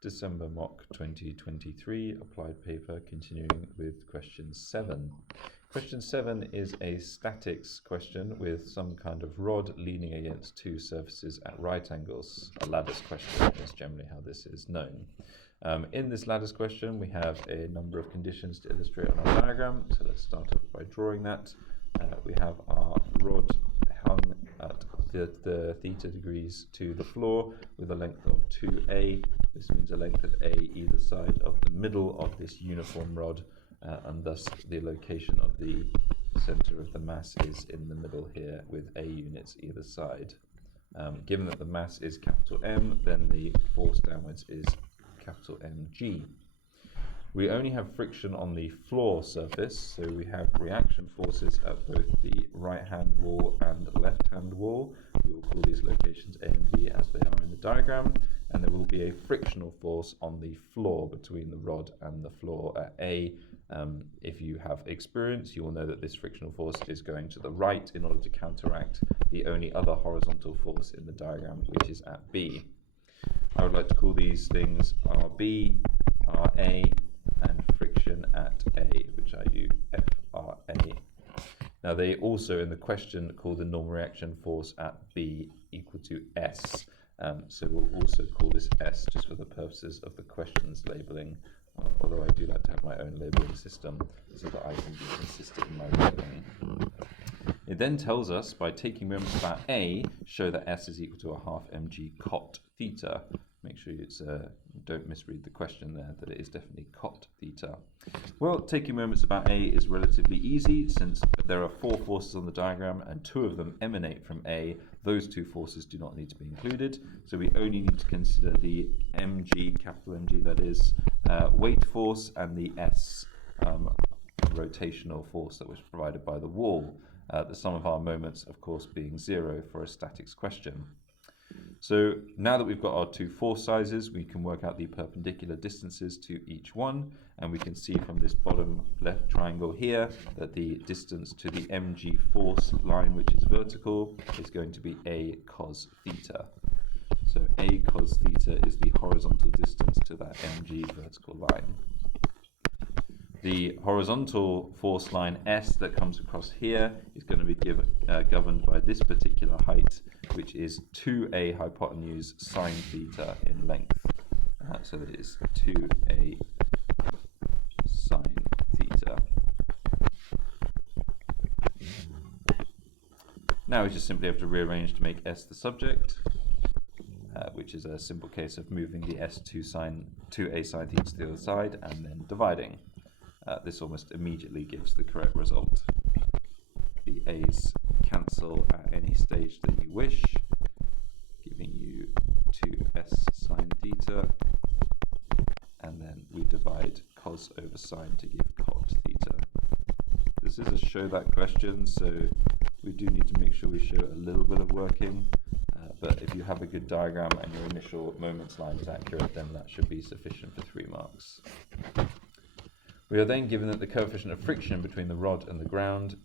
December mock 2023 applied paper, continuing with question 7. Question 7 is a statics question with some kind of rod leaning against two surfaces at right angles. A lattice question is generally how this is known. In this lattice question, we have a number of conditions to illustrate on our diagram. So let's start off by drawing that. We have our rod hung at the theta degrees to the floor with a length of 2a. This means a length of a either side of the middle of this uniform rod, and thus the location of the center of the mass is in the middle here with a units either side. Given that the mass is capital M, then the force downwards is capital Mg. We only have friction on the floor surface, so we have reaction forces at both the right-hand wall and left-hand wall. We will call these locations A and B as they are in the diagram, and there will be a frictional force on the floor between the rod and the floor at A. If you have experience, you will know that this frictional force is going to the right in order to counteract the only other horizontal force in the diagram, which is at B. I would like to call these things RB, RA, and friction at A, which I do FRA. Now they also in the question call the normal reaction force at B equal to S, so we'll also call this S just for the purposes of the question's labelling, although I do like to have my own labelling system so that I can be consistent in my labelling. It then tells us, by taking moments about A, show that S is equal to a half mg cot theta. Make sure you don't misread the question there, that it is definitely cot theta. Well, taking moments about A is relatively easy since there are 4 forces on the diagram and 2 of them emanate from A. Those 2 forces do not need to be included, so we only need to consider the mg, capital Mg that is, weight force, and the S, rotational force that was provided by the wall. The sum of our moments, of course, being 0 for a statics question. So now that we've got our 2 force sizes, we can work out the perpendicular distances to each one, and we can see from this bottom left triangle here that the distance to the mg force line, which is vertical, is going to be a cos theta. So a cos theta is the horizontal distance to that mg vertical line. The horizontal force line S that comes across here is going to be governed by this particular height, which is 2a hypotenuse sine theta in length. So that is 2a sine theta. Now we just simply have to rearrange to make S the subject, which is a simple case of moving the S 2a sine theta to the other side and then dividing. This almost immediately gives the correct result. The a's cancel at any stage that you wish, giving you 2s sine theta, and then we divide cos over sine to give cot theta. This is a show that question, so we do need to make sure we show a little bit of working, but if you have a good diagram and your initial moments line is accurate, then that should be sufficient for 3 marks. We are then given that the coefficient of friction between the rod and the ground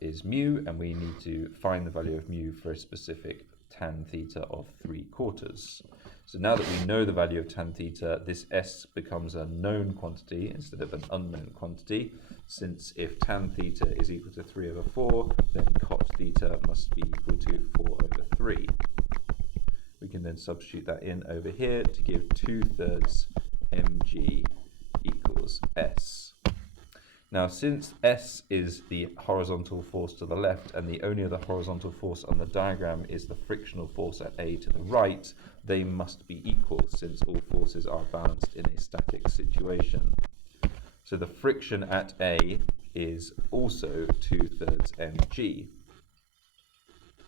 is mu, and we need to find the value of mu for a specific tan theta of 3/4. So now that we know the value of tan theta, this S becomes a known quantity instead of an unknown quantity, since if tan theta is equal to 3/4, then cot theta must be equal to 4/3. We can then substitute that in over here to give 2/3 mg equals S. Now, since S is the horizontal force to the left and the only other horizontal force on the diagram is the frictional force at A to the right, they must be equal since all forces are balanced in a static situation. So the friction at A is also 2/3 mg.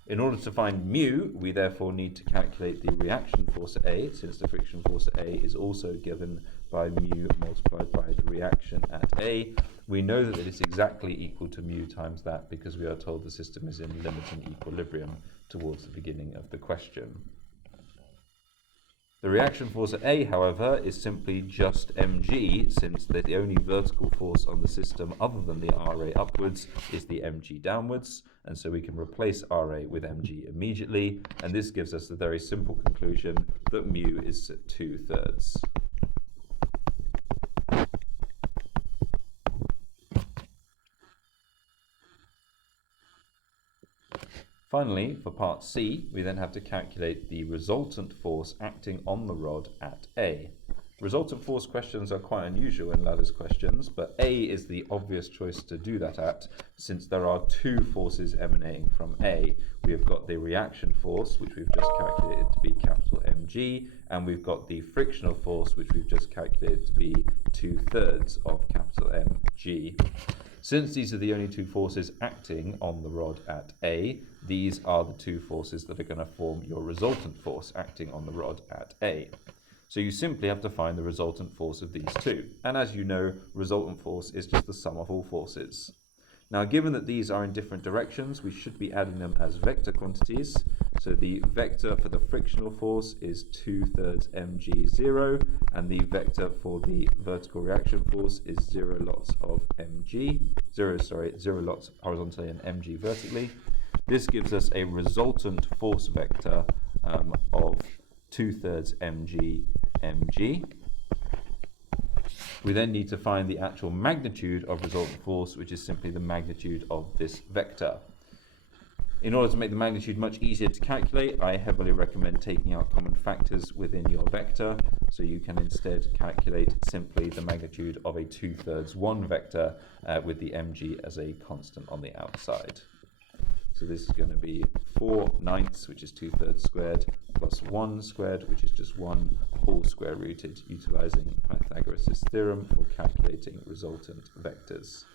In order to find mu, we therefore need to calculate the reaction force at A, since the friction force at A is also given by mu multiplied by the reaction at A. We know that it is exactly equal to mu times that because we are told the system is in limiting equilibrium towards the beginning of the question. The reaction force at A, however, is simply just mg, since the only vertical force on the system other than the RA upwards is the mg downwards, and so we can replace RA with mg immediately, and this gives us the very simple conclusion that mu is 2/3. Finally, for part C, we then have to calculate the resultant force acting on the rod at A. Resultant force questions are quite unusual in lattice questions, but A is the obvious choice to do that at, since there are two forces emanating from A. We have got the reaction force, which we've just calculated to be capital mg, and we've got the frictional force, which we've just calculated to be 2/3 of capital mg. Since these are the only two forces acting on the rod at A, these are the two forces that are going to form your resultant force acting on the rod at A. So you simply have to find the resultant force of these two. And as you know, resultant force is just the sum of all forces. Now, given that these are in different directions, we should be adding them as vector quantities. So the vector for the frictional force is 2/3 mg0, and the vector for the vertical reaction force is 0 lots of mg, 0 lots horizontally and mg vertically. This gives us a resultant force vector of 2/3 mg. We then need to find the actual magnitude of resultant force, which is simply the magnitude of this vector. In order to make the magnitude much easier to calculate, I heavily recommend taking out common factors within your vector, so you can instead calculate simply the magnitude of a 2/3 1 vector with the mg as a constant on the outside. So this is going to be 4/9, which is 2/3 squared, plus 1 squared, which is just 1, all square rooted, utilizing Pythagoras' theorem for calculating resultant vectors.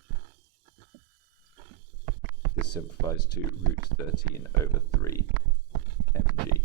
This simplifies to root 13/3 mg.